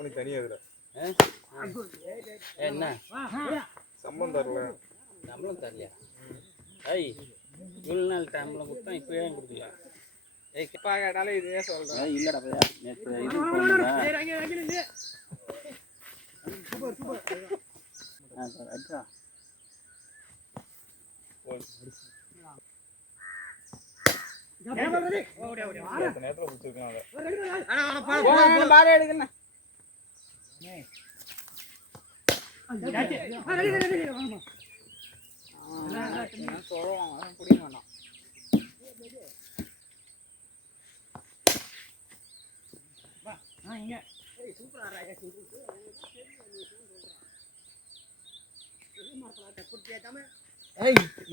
பண்ணி தனியா இதுல என்ன சம்பளம் தரல சம்பளம் தரலையா ஐய் இவ்வளோ நாள் டைமில் கொடுத்தா இப்போ ஏன் கொடுக்கல ஏய் கேப்பா கேட்டாலே இதே சொல்கிறேன் இல்லைடா பையா நேற்று இது போனீங்க அட்ரா நேரத்தில் பிடிச்சிருக்காங்க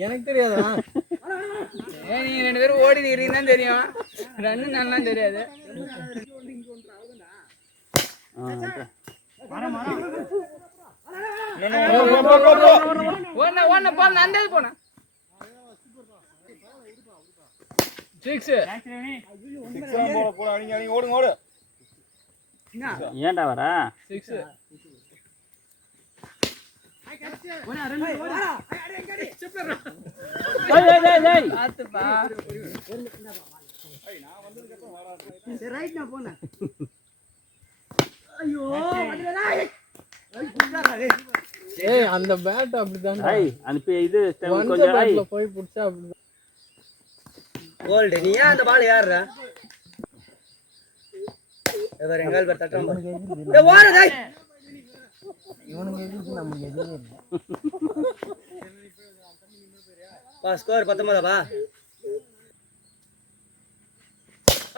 எனக்கு தெரியாதா நீங்க 2 பேரும் ஓடி இருக்கீங்கன்னு தெரியும் ரன்னு நல்லா தெரியாது ஏன்டா வரா அந்த பேட் அப்படிதான் இது போய் புடிச்சா அப்படிதான் கோல்டு நீயா அந்த பால் யாருடா எவர் எங்கால் பேர் தட்டறோம் ஏய் வாடா டேய் இவனுங்க எதுக்கு நமக்கு எதுவும் இல்ல பாஸ் ஸ்கோர் 19 பா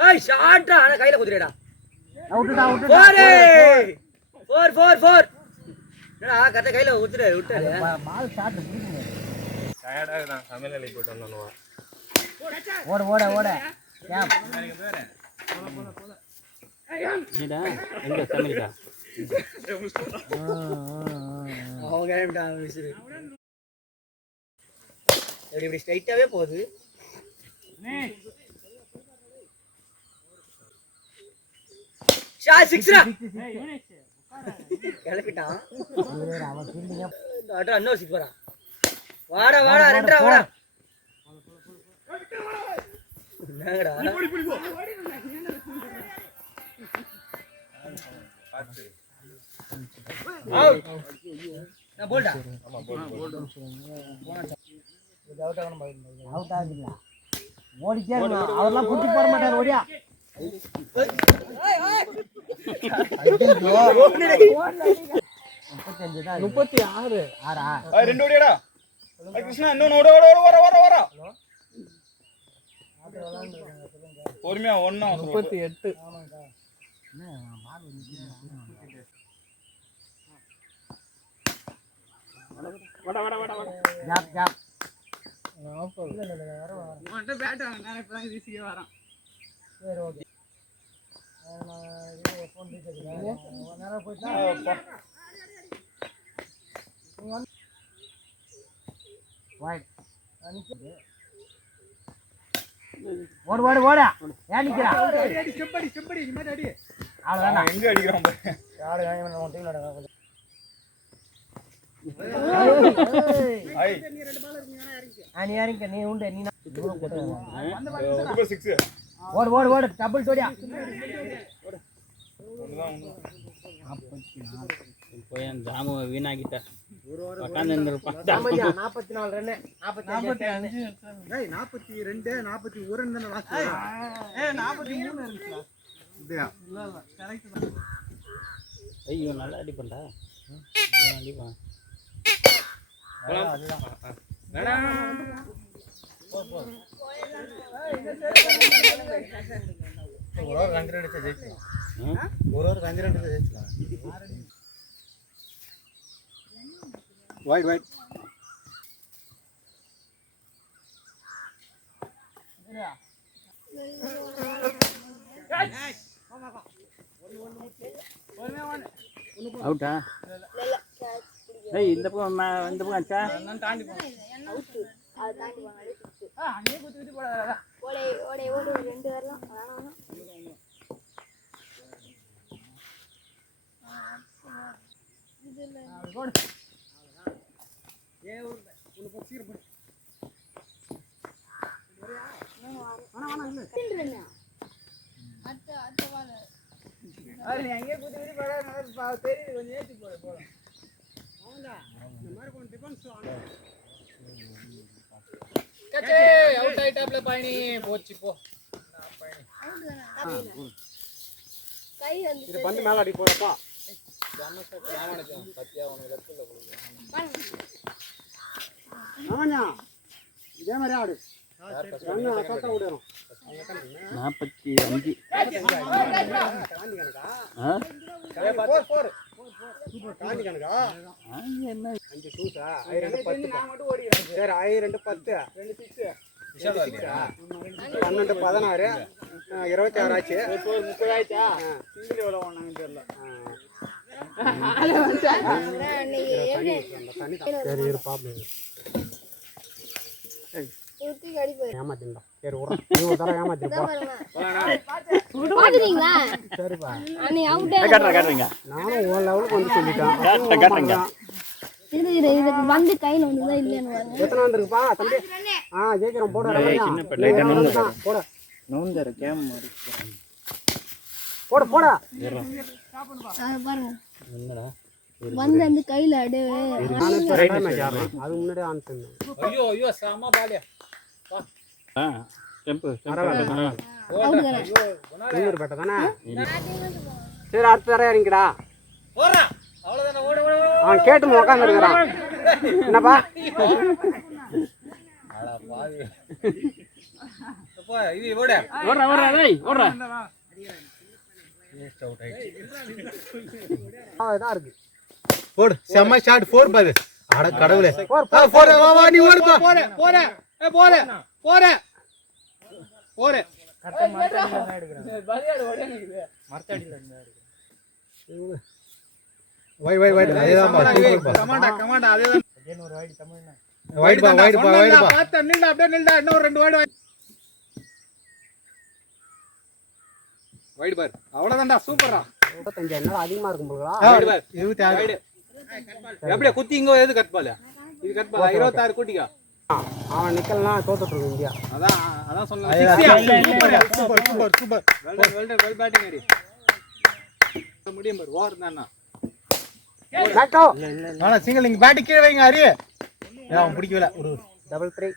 ஏய் ஷாட்டா انا கையில குதிரேடா அவுட்டடா 4 என்னடா கட்ட கையில குதிரே விட்டாரு பால் ஷாட் புடிக்குங்க டயர்டா நான் சமையலைக்கு போய்ட்டு வந்தேன்வா ஓட கேம் என்னடா எங்க சமையலா அவங்க கேம்டா விசிறு இப்படி ஸ்ட்ரைட்டாவே போகுது ஷாட் 6 கிளப்பிட்டான் அவன் ஃபீல்டிங் அட இன்னொரு 6 போறா வாடா ரெண்டரா வாடா என்னங்கடா பாத்து அவுட் நான் போல்டா ஆமா போல்ட் அவுட் ஆகணும் அவுட் ஆகல ஓடிட்டே இருக்கணும் அவர்லாம் புட்டி போட மாட்டார் ஓடியா முப்பத்தி ஆறு ரெண்டு ஓடியாடா கிருஷ்ணா இன்னொன்னு வர பொறுமையா 38 ஜாப் பேட் வாங்க நான் இப்பதான் வீசியே வரேன் சரி ஓகே ஃபோன் ரீசார்ஜ் நேரா போய்ட்டா வாய் ஓட ஏன் நிக்கிறா அடி செம்படி இந்த மாதிரி அடி அவ்வளவுதான் எங்க அடிக்கிறான் பாரு யாரு வாங்கி நம்ம டீம்ல நடங்க நீ யாரிங்க நீ உண்டு நீ சூப்பர் 6 ஓடு டபுள் தோடியா போய் ஜாமு வீணாகிட்ட உட்காந்து 44 ரன் 45 டேய் 42 41 ரன் தான லாஸ்ட் 43 இருந்துச்சு இல்ல கரெக்ட் தான் ஐயோ நல்லா அடிப்பண்டா அடிப்பான் ஒரு 5 ரன் அடிச்சா ஜெயிச்சலாம் ஒரு 5 ரன் அடிச்சா ஜெயிச்சலாம் வைட் அவுட்டா டேய் இந்த பக்கம் அச்சா தாண்டி போங்க அவுட் அது தாண்டி போங்க அங்கே குத்தி போடாதடா ஓடு ரெண்டு வரலாம் வேணாம் அது நீ அங்கேயே குத்தி குத்தி போட தெரியுது கொஞ்சம் ஏற்றி போட போதும் அவுட் ஆயிட்டாப்ல பயணி போச்சு போ கை வந்து இது பந்து மேல அடி போறப்பா ஆமாண்ணா இதே மாதிரி ஆடு கண்ணு அக்கா விடணும் 45 காண்டி கணக்கா என்ன 5 சூசா 2 10 சரி 2 10 2 6 12 16 26 ஆச்சு 30 ஆயிச்சா சிங்கிள் எவ்வளவு வாங்குனாங்க தெரியல சரி இருப்பாப்ல ஊத்தி கடி போய் ஏமாத்திண்டா சரி உரம் நீ ஒரு தடவை ஏமாத்திருப்பா பாத்துறீங்களா சரிப்பா நீ அவுட் காட்டுறீங்க நானும் ஒரு லெவலுக்கு வந்து சொல்லிட்டேன் காட்டுறீங்க இதுக்கு வந்து கையில ஒண்ணுதா இல்லன்னு பாருங்க எத்தனை வந்திருக்குப்பா தம்பி ஜெயிக்கிறோம் போட சின்ன பிள்ளை போட நவுந்தர கேம் போட போட பாருங்க வந்து அந்த கையில அடு அது முன்னாடி ஆன் பண்ணேன் ஐயோ ஐயோ செம பாலியா டெம்பு பேட்டை தானே சரி அடுத்த தர இறங்கிடா போறா அவ்வளவுதானே ஓடு ஓடு அவன் கேட்டு உட்காந்து இருக்கிறான் என்னப்பா அட பாவி அப்பா இது ஓடு ஓடுறா டேய் ஓடுறா இதா இருக்கு போடு செம்ம ஷாட் 4 பாது அட கடவுளே 4 வா வா நீ ஓடுப்பா போறே போறே போறே போறே போறே பலியாடு ஓடே நிக்குது மரத்தடியில இருந்தா வைட் அதேதான் கமாண்டா கமாண்டா அதேதான் ஒரு வைட் தமிழ்னா வைட் பா பாத்து நில்டா அப்படியே நில்டா இன்னொரு 2 வைட் பார் அவ்வளவுதான்டா சூப்பர்டா 25 என்னடா அதிகமா இருக்கும் போலடா வைட் பார் 26 வைட் அப்படியே குத்தி இங்க எது கட் பால் இது கட் பால் 26 கூட்டிக்கா அவன் நிக்கலனா தோத்துட்டு இந்தியா அதான் சொன்னேன் சூப்பர் வெல் பேட்டிங் அடி முடியும் பார் ஓவர் தானா பேட்டோ ஆனா சிங்கிள் நீங்க பேட் கீழ வைங்க ஹரி அவன் பிடிக்கல ஒரு டபுள் 3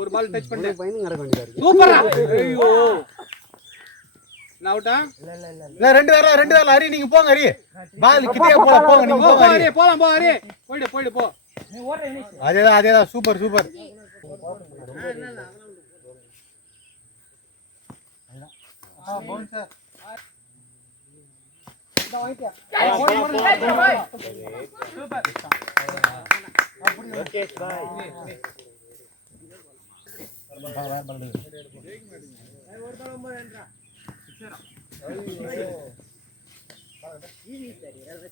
ஒரு பால் டச் பண்ணி பையன் நடக்க வேண்டியதா இருக்கு சூப்பரா ஐயோ அவுட்டா இல்ல ரெண்டு வேற ஹரி நீங்க போங்க ஹரி பால் கிட்டே போங்க நீங்க போங்க ஹரி போலாம் போ ஹரி போய்டு போ நீ ஓடுற அதேதான் சூப்பர் பவுன்ஸ் இந்த வாங்கியா சூப்பர் ஓகே பாய் ஒரு தடவை போறேன்றா ஐயோ ஈஸி சரி 6